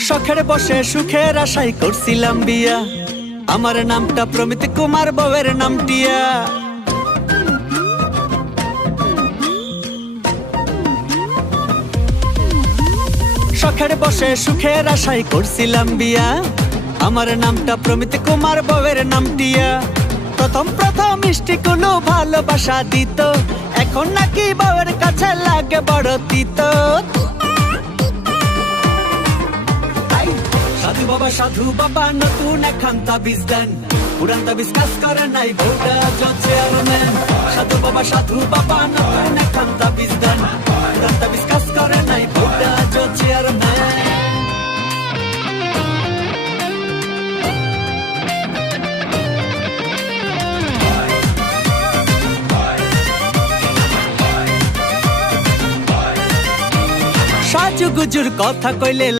শখের বসে সুখের আশায় করছিলাম বিয়া, আমার নামটা প্রমিত কুমার, বউয়ের নাম টিয়া। শখের বসে সুখের আশায় করছিলাম বিয়া, আমার নামটা প্রমিত কুমার, বউয়ের নাম টিয়া। প্রথম প্রথম মিষ্টি কোনো ভালোবাসা দিত, এখন নাকি বউয়ের কাছে লাগে বড় তিতো। সাধু বাবা সাধু বাবা নতুন একখান তাবিজ দেন, পুরান তাবিজ কাজ করে নাই, বউটা চেয়ারম্যান। সাধু বাবা সাধু বাবা নতুন একখান তাবিজ দেন, পুরান তাবিজ কাজ করে নাই, বউটা চেয়ারম্যান। সাজু গুজুর কথা কইলে